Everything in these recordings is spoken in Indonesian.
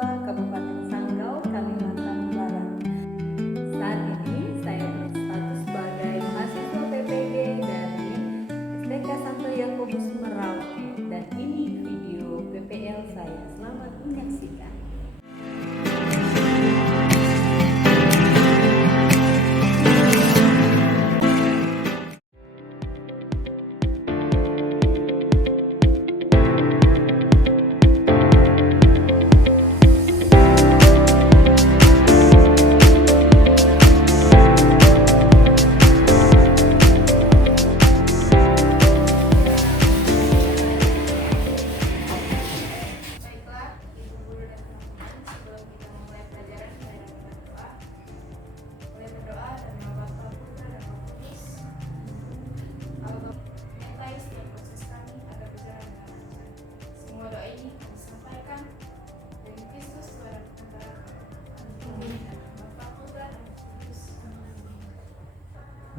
Purba, Kabupaten Sanggau, Kalimantan Barat. Saat ini saya berstatus sebagai mahasiswa PPG dari STK Santo Yakobus Merauke, dan ini video PPL saya. Selamat menyaksikan.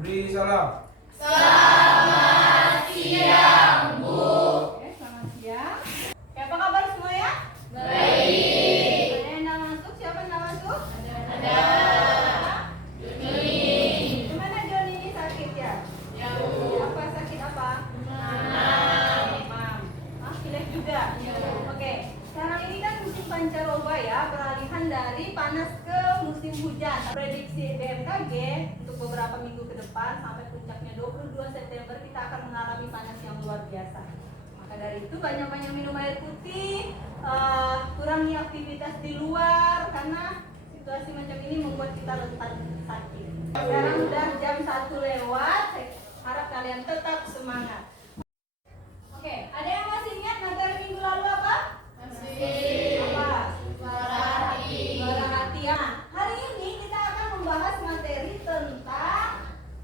Beri salam. Selamat siang, Bu. Oke, selamat siang. Apa kabar semua ya? Baik. Ada yang tidak masuk? Siapa yang tidak masuk? Ada. Joni. Gimana Joni ini sakit ya? Ya, Bu. Apa sakit apa? Demam. Pilek juga? Ya. Oke, sekarang ini kan musim pancaroba ya, peralihan dari panas ke musim hujan. Prediksi BMKG untuk beberapa minggu ke depan sampai puncaknya 22 September kita akan mengalami panas yang luar biasa. Maka dari itu banyak-banyak minum air putih, kurangi aktivitas di luar karena situasi macam ini membuat kita rentan sakit. Sekarang udah jam 1 lewat, saya harap kalian tetap semangat. Oke, ada yang masih ingat materi minggu lalu apa? Masih. Apa? Suara hati. Suara hati ya. Hari ini kita akan membahas materi tentang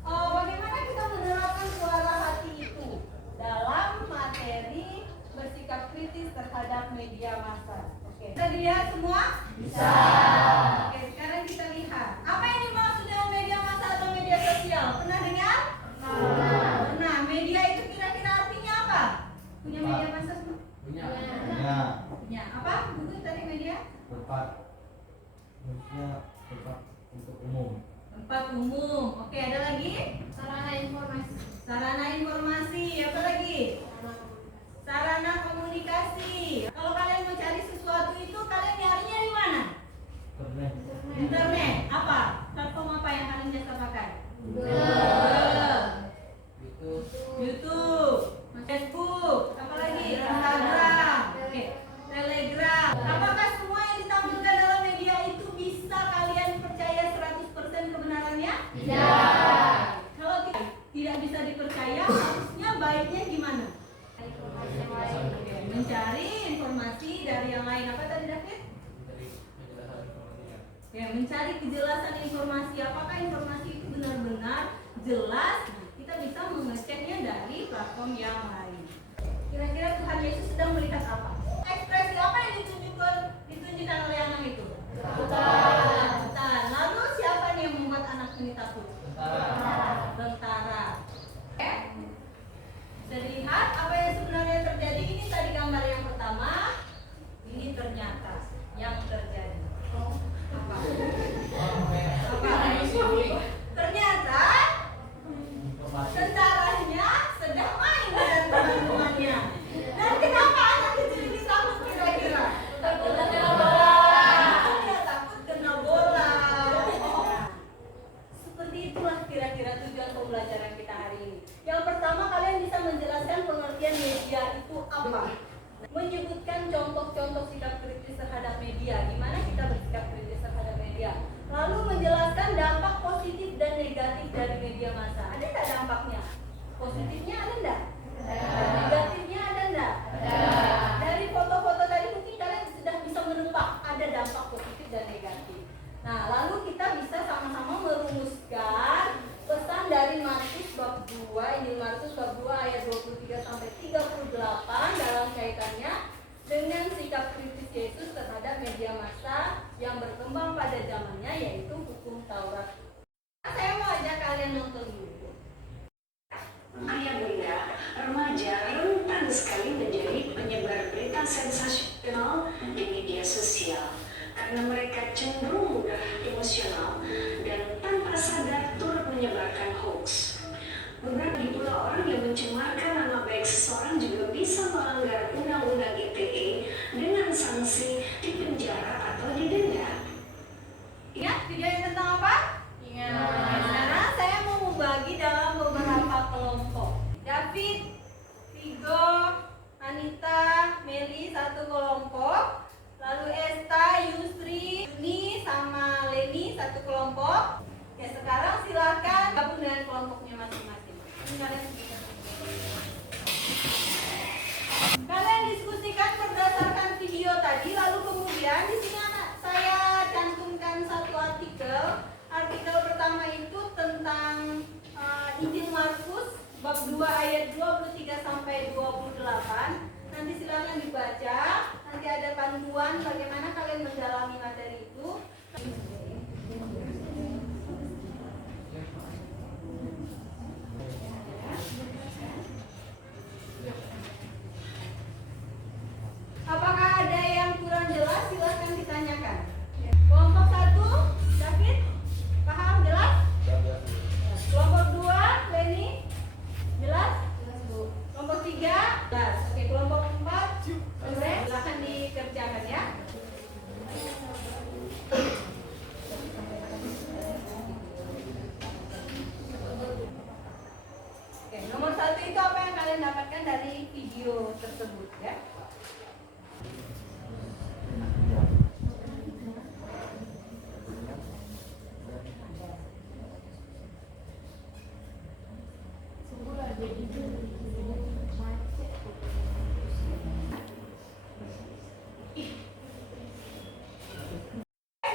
bagaimana kita menerapkan suara hati itu dalam materi bersikap kritis terhadap media massa. Oke, bisa dilihat semua? Bisa. Oke, sekarang kita lihat. Apa yang dimaksud dengan media massa atau media sosial? Pernah dengar? Pernah. Media itu kira-kira artinya apa? Punya media massa semua? Punya. Punya. Apa? Buku tadi media? Tempat. Maksudnya tempat untuk umum. Tempat umum. Oke, ada lagi? Sarana informasi. Sarana informasi. Apa lagi? Sarana komunikasi. Kalau kalian mau cari sesuatu itu, kalian nyarinya di mana? Internet. Internet. Apa? Platform apa yang kalian biasa pakai? Google. YouTube, Facebook, apa lagi? Instagram. Oke, Telegram. Apakah semua yang ditampilkan dalam media itu bisa kalian percaya 100% kebenarannya? Tidak. Kalau tidak bisa dipercaya, harusnya baiknya gimana? Oke, mencari informasi dari yang lain. Apa tadi David? Ya, mencari kejelasan informasi. Apakah informasi itu benar-benar jelas? Kita bisa mengeceknya dari platform yang lain. Kira-kira Tuhan Yesus sedang melihat apa? Ekspresi apa yang ditunjukkan oleh anak itu? Ketakutan. Lalu siapa nih yang membuat anak ini takut? Tentara. Oke. Bisa dilihat apa yang sebenarnya terjadi. Ini tadi gambar yang pertama. Ini ternyata yang terjadi. Apa? Ternyata tentaranya sedang main dengan teman-temannya. Dan kenapa anak kecil ini takut kira-kira? Takut kena bola. Dia takut kena bola. Seperti itulah kira-kira tujuan pembelajaran kita hari ini. Yang pertama, kalian bisa menjelaskan pengertian media itu apa. Menyebutkan contoh-contoh sikap kritis terhadap media. Gimana kita bersikap kritis terhadap media. Lalu menjelaskan dampak positif dan negatif dari media massa. Ada tidak dampaknya? Positifnya ada enggak? Negatifnya ada enggak? Dari foto-foto tadi mungkin kalian sudah bisa menebak ada dampak positif dan negatif. Nah, lalu kita bisa sama-sama merumuskan pesan dari Markus bab 2, Injil Markus bab 2 ayat 23 sampai 38 dalam kaitannya dengan sikap kritis Yesus terhadap media massa yang berkembang pada zamannya, yaitu hukum Taurat. Saya mau ajak kalian nonton dulu. Ayah bunda, remaja rentan sekali menjadi penyebar berita sensasional di media sosial. karena mereka cenderung mudah emosional dan tanpa sadar turut menyebarkan hoax. Beberapa pula orang yang mencemarkan nama baik seseorang juga bisa melanggar Undang-Undang ITE dengan sanksi dipenjara atau didenda. Ingat video yang tentang apa? Ingat. Sekarang saya mau membagi dalam beberapa kelompok. David, Vigo, Anita, Meli satu kelompok. Lalu Esta, Yusri, Yuni, sama Leni satu kelompok. Ya sekarang silakan gabung dengan kelompoknya masing-masing. Ini kalian diskusikan berdasarkan video tadi, lalu kemudian di sini saya cantumkan satu artikel. Artikel pertama itu tentang Injil Markus bab 2 ayat 23 sampai 28. Nanti silakan dibaca. Nanti ada panduan bagaimana kalian mendalami materi itu. Apakah ada yang kurang jelas? Silakan ditanyakan. Kelompok 1, David, paham jelas? Kelompok 2, Leni, jelas? Kelompok 3, jelas. Oke, kelompok 4, silakan dikerjakan ya. Oke, nomor 1 itu apa yang kalian dapatkan dari video tersebut ya?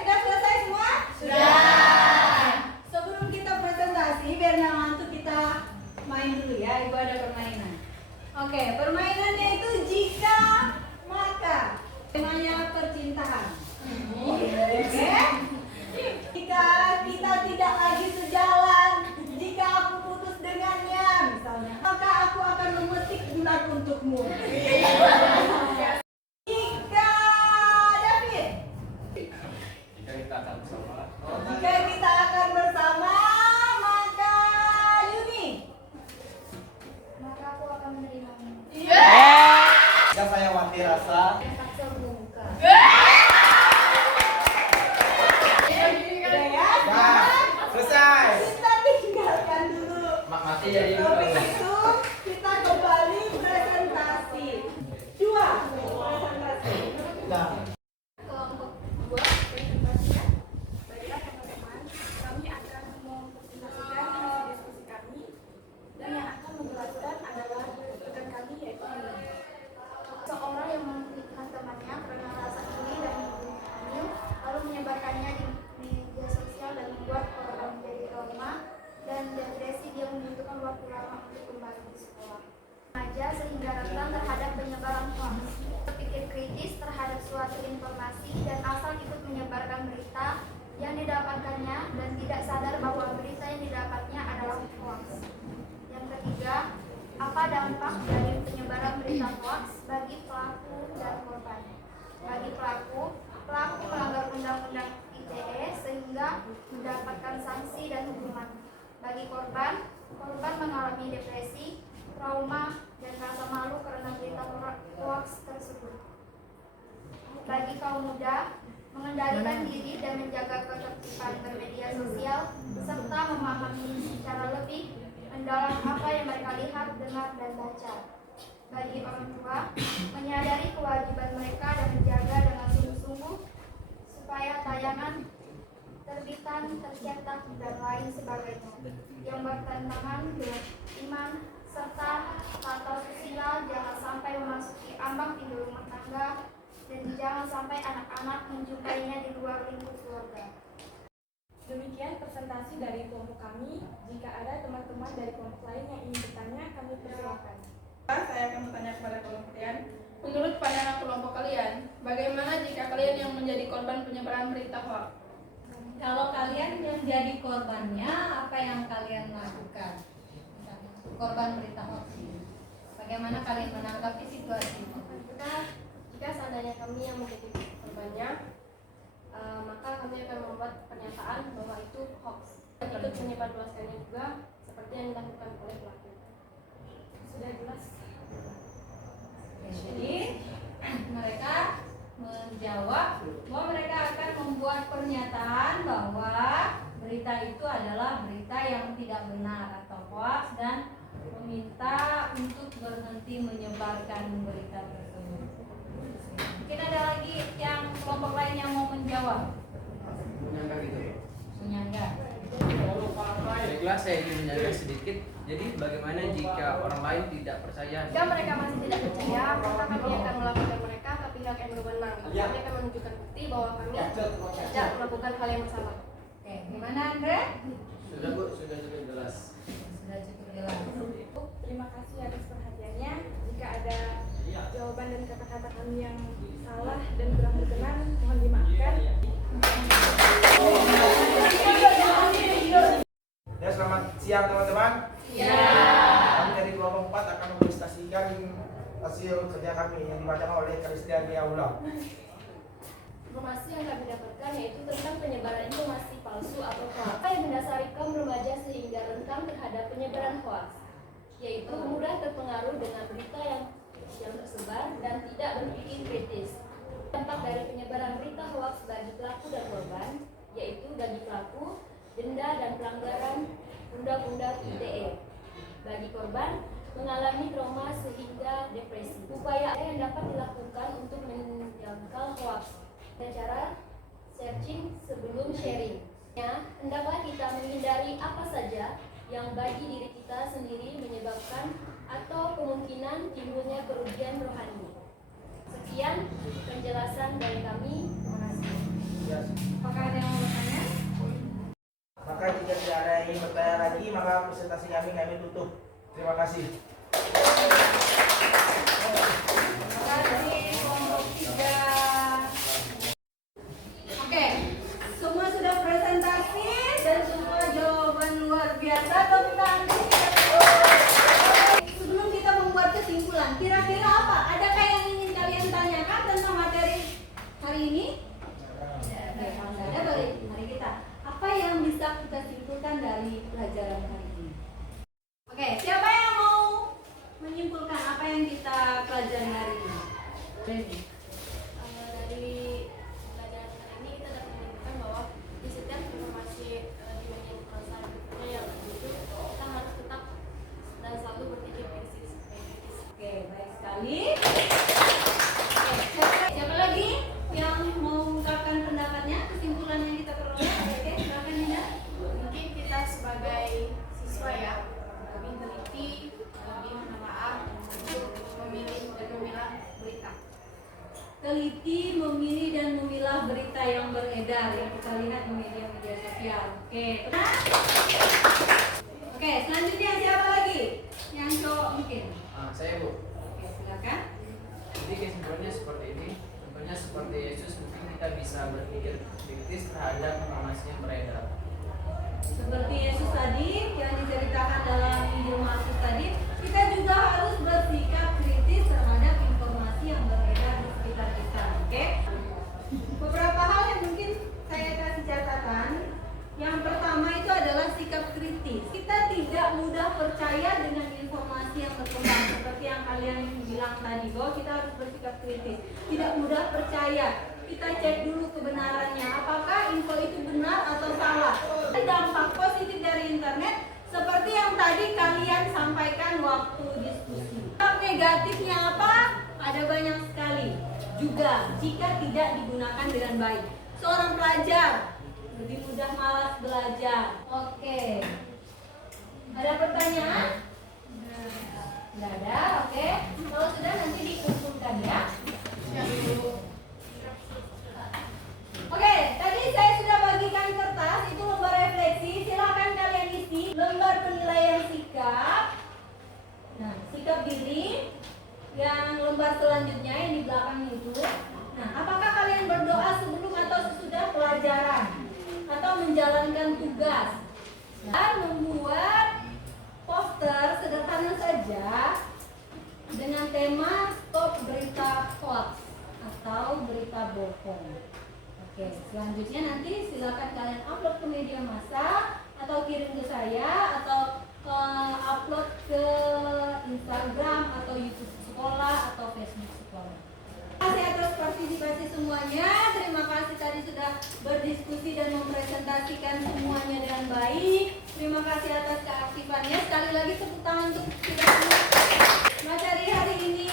Sudah selesai semua? Sudah. Sebelum kita presentasi, biar nggak ngantuk kita main dulu ya. Ibu ada permainan. Oke, permainannya itu jika maka. Temanya percintaan. Oke. Jika kita tidak lagi sejalan, jika aku putus dengannya, misalnya, maka aku akan memetik bulan untukmu. Jika David, jika kita akan bersama, maka Yuni. Maka aku akan menerimamu. Jika saya khawatir rasa. Dan tak terbuka. Udah ya? Nah, selesai. Kita tinggalkan dulu. Masih jadi Topik itu kita kembali presentasi. 2 presentasi. Nah. Kelompok 2 presentasinya. Baiklah teman-teman, kami akan mempresentasikan hasil diskusi kami, dan yang akan menjelaskan adalah rekan kami yaitu Yuni. Seorang yang memikirkan temannya karena rasa iri dan hamil, lalu menyebarkannya di media sosial dan membuat korban menjadi trauma dan depresi. Dia membutuhkan waktu lama untuk kembali di sekolah. Remaja sehingga rentan terhadap penyebaran hoax. Berpikir kritis terhadap suatu informasi dan asal ikut menyebarkan berita yang didapatkannya dan tidak sadar bahwa berita yang didapatnya adalah hoax. Yang ketiga, apa dampak dari penyebaran berita hoax bagi pelaku dan korban? Bagi pelaku melanggar undang-undang ITE sehingga mendapatkan sanksi dan hukuman. Bagi korban mengalami depresi, trauma, dan rasa malu karena berita hoax tersebut. Bagi kaum muda, mengendalikan diri dan menjaga ketertiban bermedia sosial serta memahami secara lebih mendalam apa yang mereka lihat, dengar, dan baca. Bagi orang tua, menyadari kewajiban mereka dan menjaga dengan sungguh-sungguh supaya tayangan, terbitan, tercetak, dan lain sebagainya yang bertentangan dengan iman serta tata susila jangan sampai memasuki ambang pintu rumah tangga dan jangan sampai anak-anak menjumpainya di luar lingkup keluarga. Demikian presentasi dari kelompok kami. Jika ada teman-teman dari kelompok lain yang ingin bertanya, kami persilakan. Saya akan bertanya kepada kelompok kalian. Menurut pandangan kelompok kalian, bagaimana jika kalian yang menjadi korban penyebaran berita hoax? Kalau kalian yang jadi korbannya, apa yang kalian lakukan? Korban berita hoax. Bagaimana kalian menanggapi situasi itu? Jika seandainya kami yang menjadi korbannya, maka kami akan membuat pernyataan bahwa itu hoax. Ikut menyebarluaskannya juga seperti yang dilakukan oleh pelaku. Sudah jelas? Jadi mereka menjawab bahwa mereka akan membuat pernyataan bahwa berita itu adalah berita yang tidak benar atau hoax dan meminta untuk berhenti menyebarkan berita tersebut. Mungkin ada lagi yang kelompok lain yang mau menjawab? Menyangka gitu. Menyangga. Baiklah, saya ingin menyampaikan sedikit. Jadi bagaimana jika orang lain tidak percaya? Jika mereka masih tidak percaya, maka kami akan melaporkan mereka ke pihak yang berwenang. Kami akan menunjukkan bukti bahwa kami tidak melakukan hal yang salah. Oke, gimana Andre? Sudah Bu, sudah jelas. Sudah cukup jelas. Terima kasih atas perhatiannya. Jika ada jawaban dan kata-kata kami yang salah dan kurang berkenan, mohon dimaafkan. Ya, selamat siang teman-teman. Ya. Kami dari kelompok 4 akan mempresentasikan hasil kerja kami yang dibacakan oleh Kristiani Aula. Informasi yang kami dapatkan yaitu tentang penyebaran informasi palsu atau hoax yang mendasari kaum remaja sehingga rentan terhadap penyebaran hoax, yaitu mudah terpengaruh dengan berita yang tersebar dan tidak berpikir kritis. Dampak dari penyebaran berita hoax bagi pelaku dan korban, yaitu bagi pelaku denda dan pelanggaran Undang-Undang ITE. Bagi korban mengalami trauma sehingga depresi. Upaya yang dapat dilakukan untuk menjangkau hoax. Cara searching sebelum sharing. Ya, hendaklah kita menghindari apa saja yang bagi diri kita sendiri menyebabkan atau kemungkinan timbulnya kerugian rohani. Sekian penjelasan dari kami. Terima kasih. Ya. Apakah ada yang mau bertanya? Maka jika tidak ada yang ingin bertanya lagi, maka presentasi kami tutup. Terima kasih. Terima kasih kelompok 3. Oke, semua sudah presentasi dan semua jawaban luar biasa tentang sebelum kita membuat kesimpulan, kira-kira apa? Adakah yang ingin kalian tanyakan tentang materi hari ini? Oke, kalau nggak ada, mari kita. Apa yang bisa kita simpulkan dari pelajaran hari ini? Oke, siapa yang mau menyimpulkan apa yang kita pelajari hari ini? Ready? Dari pelajaran hari ini kita dapat menunjukkan bahwa di setiap informasi di media informasi yang itu kita harus tetap dan selalu berpikir kritis. Oke, baik sekali. Oke, siapa lagi yang mau mengungkapkan pendapatnya, kesimpulan yang kita peroleh? Oke, silakan Nina. Mungkin kita sebagai siswa ya lebih teliti, lebih menelaah untuk memilih dan memilah berita. Teliti, memilih dan memilah berita yang beredar yang kita lihat di media-media sosial. Oke, benar? Oke, selanjutnya siapa lagi? Yang cowok mungkin. Saya Bu. Oke, silakan. Jadi kesimpulannya seperti ini. Contohnya seperti Yesus, mungkin kita bisa berpikir kritis terhadap informasi yang beredar. Seperti Yesus tadi yang diceritakan dalam Injil Markus tadi, kita juga harus bersikap kritis terhadap informasi yang beredar di sekitar kita. Oke? Beberapa hal yang mungkin saya kasih catatan. Yang pertama itu adalah sikap kritis. Kita tidak mudah percaya dengan informasi yang berkembang seperti yang kalian bilang tadi, bahwa kita harus bersikap kritis. Tidak mudah percaya. Kita cek dulu kebenarannya, apakah info itu benar atau salah. Dampak positif dari internet seperti yang tadi kalian sampaikan waktu diskusi. Dampak negatifnya apa? Ada banyak sekali. Juga jika tidak digunakan dengan baik. Seorang pelajar lebih mudah malas belajar. Oke. Ada pertanyaan? Tidak ada, oke. Kalau sudah nanti dikumpulkan ya. Oke, tadi saya sudah bagikan kertas, itu lembar refleksi. Silakan kalian isi lembar penilaian sikap. Nah, sikap diri. Yang lembar selanjutnya yang di belakang itu. Nah, apakah kalian berdoa sebelum atau sesudah pelajaran atau menjalankan tugas? Dan membuat poster sederhana saja dengan tema stop berita hoax atau berita bohong. Oke, selanjutnya nanti silakan kalian upload ke media massa atau kirim ke saya atau upload ke Instagram atau YouTube sekolah atau Facebook sekolah. Terima kasih atas partisipasi semuanya. Terima kasih tadi sudah berdiskusi dan mempresentasikan semuanya dengan baik. Terima kasih atas keaktifannya. Sekali lagi tepuk tangan untuk kita semua. Materi hari ini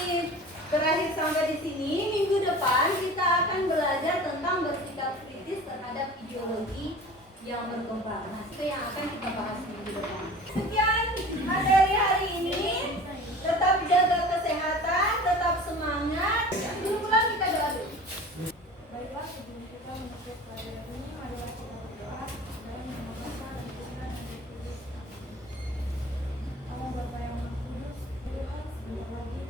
berakhir sampai di sini. Minggu depan kita akan belajar tentang bersikap kritis terhadap ideologi yang berkembang. Nah, itu yang akan kita bahas minggu depan. Sekian materi hari ini. Tetap jaga kesehatan, tetap semangat. Dulu pulang kita doa dulu. Baiklah, sebelum kita menutup pelajaran ini, marilah kita berdoa dalam nama Bapa dan Putra dan Roh Kudus. Allah Bapa yang Maha Kudus, berdoa sebentar lagi